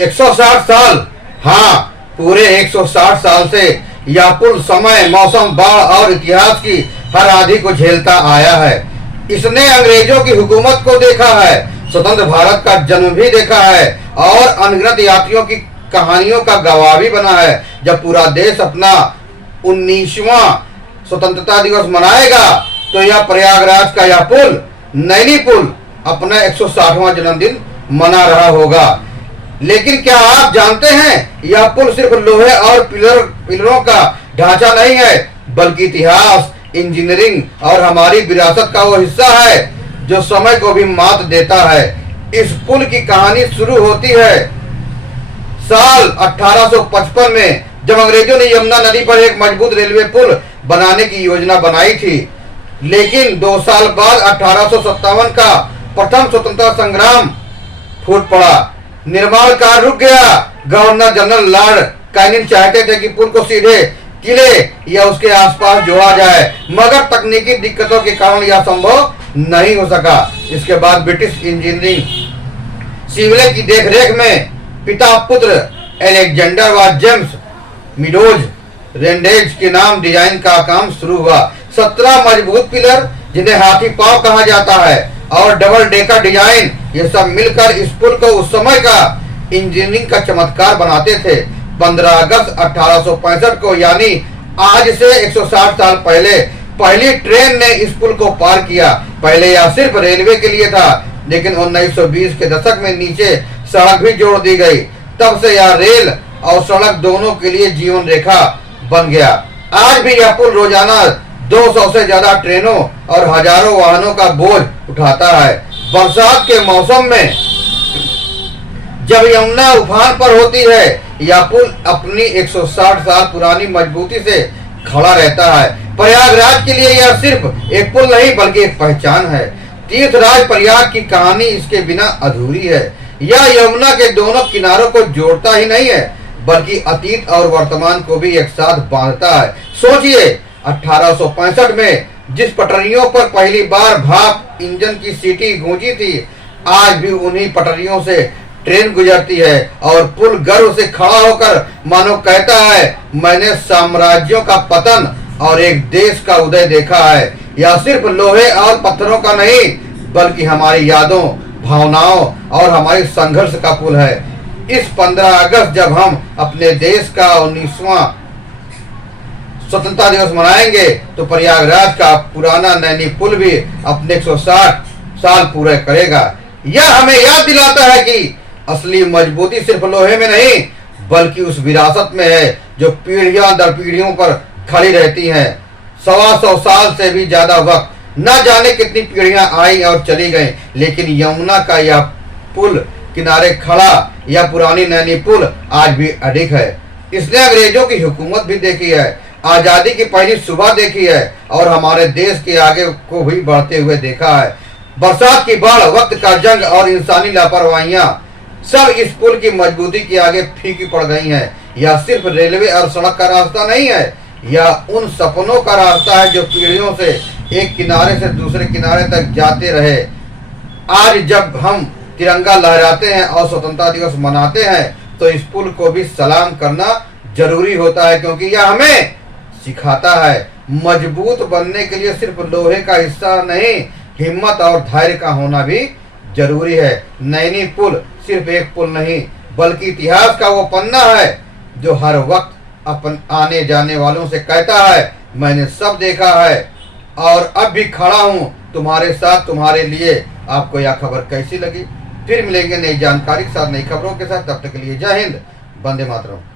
160 साल, हाँ पूरे 160 साल से यह पुल समय, मौसम, बाढ़ और इतिहास की हर आंधी को झेलता आया है। इसने अंग्रेजों की हुकूमत को देखा है, स्वतंत्र भारत का जन्म भी देखा है और अनगिनत यात्रियों की कहानियों का गवाह भी बना है। जब पूरा देश अपना 19वां स्वतंत्रता दिवस मनाएगा तो यह प्रयागराज का यह पुल, नैनी पुल, अपना 160वां जन्मदिन मना रहा होगा। लेकिन क्या आप जानते हैं, यह पुल सिर्फ लोहे और पिलरों का ढांचा नहीं है, बल्कि इतिहास, इंजीनियरिंग और हमारी विरासत का वो हिस्सा है जो समय को भी मात देता है। इस पुल की कहानी शुरू होती है साल 1855 में, जब अंग्रेजों ने यमुना नदी पर एक मजबूत रेलवे पुल बनाने की योजना बनाई थी। लेकिन 2 साल बाद 1857 का प्रथम स्वतंत्रता संग्राम फूट पड़ा, निर्माण कार्य रुक गया। गवर्नर जनरल लॉर्ड कैनिंग चाहते थे कि पुल को सीधे किले या उसके आसपास जोड़ा जाए, मगर तकनीकी दिक्कतों के कारण यह संभव नहीं हो सका। इसके बाद ब्रिटिश इंजीनियरिंग सिवले की देखरेख में पिता पुत्र अलेक्जेंडर व जेम्स मिडोज रेंडेज के नाम डिजाइन का काम शुरू हुआ। 17 मजबूत पिलर, जिन्हें हाथी पांव कहा जाता है, और डबल डेकर डिजाइन, ये सब मिलकर इस पुल को उस समय का इंजीनियरिंग का चमत्कार बनाते थे। 15 अगस्त 1865 को, यानी आज से 160 साल पहले, पहली ट्रेन ने इस पुल को पार किया। पहले यह सिर्फ रेलवे के लिए था, लेकिन 1920 के दशक में नीचे सड़क भी जोड़ दी गई। तब से यह रेल और सड़क दोनों के लिए जीवन रेखा बन गया। आज भी यह पुल रोजाना 200 से ज्यादा ट्रेनों और हजारों वाहनों का बोझ उठाता है। बरसात के मौसम में जब यमुना उफान पर होती है, यह पुल अपनी 160 साल पुरानी मजबूती से खड़ा रहता है। प्रयागराज के लिए यह सिर्फ एक पुल नहीं, बल्कि एक पहचान है। तीर्थराज प्रयाग की कहानी इसके बिना अधूरी है। यह यमुना के दोनों किनारों को जोड़ता ही नहीं है, बल्कि अतीत और वर्तमान को भी एक साथ बांधता है। सोचिए, 1865 में जिस पटरियों पर पहली बार भाप इंजन की सीटी गूंजी थी, आज भी उन्हीं पटरियों से ट्रेन गुजरती है और पुल गर्व से खड़ा होकर मानो कहता है, मैंने साम्राज्यों का पतन और एक देश का उदय देखा है। यह सिर्फ लोहे और पत्थरों का नहीं, बल्कि हमारी यादों, भावनाओं और हमारी संघर्ष का पुल है। इस 15 अगस्त जब हम अपने देश का 19वां स्वतंत्रता दिवस मनाएंगे, तो प्रयागराज का पुराना नैनी पुल भी अपने 160 साल पूरे करेगा। यह हमें याद दिलाता है कि असली मजबूती सिर्फ लोहे में नहीं, बल्कि उस विरासत में है जो पीढ़ियां दर पीढ़ियों पर खड़ी रहती हैं। 125 साल से भी ज्यादा वक्त, न जाने कितनी पीढ़ियां आई और चली गईं, लेकिन यमुना का यह पुल किनारे खड़ा, यह पुरानी नैनी पुल आज भी अडिग है। इसने अंग्रेजों की हुकूमत भी देखी है, आजादी की पहली सुबह देखी है और हमारे देश के आगे को भी बढ़ते हुए देखा है। बरसात की बाढ़, वक्त का जंग और इंसानी लापरवाहियां सब इस पुल की मजबूती के आगे फीकी पड़ गई हैं। यह सिर्फ रेलवे और सड़क का रास्ता नहीं है, यह उन सपनों का रास्ता है जो पीढ़ियों से एक किनारे से दूसरे किनारे तक जाते रहे। आज जब हम तिरंगा लहराते हैं और स्वतंत्रता दिवस मनाते हैं, तो इस पुल को भी सलाम करना जरूरी होता है, क्योंकि यह हमें सिखाता है मजबूत बनने के लिए सिर्फ लोहे का हिस्सा नहीं, हिम्मत और धैर्य का होना भी जरूरी है। नैनी पुल सिर्फ एक पुल नहीं, बल्कि इतिहास का वो पन्ना है जो हर वक्त अपन आने जाने वालों से कहता है, मैंने सब देखा है और अब भी खड़ा हूँ तुम्हारे साथ, तुम्हारे लिए। आपको यह खबर कैसी लगी? फिर मिलेंगे नई जानकारी के साथ, नई खबरों के साथ। तब तक के लिए जय हिंद, वंदे मातरम।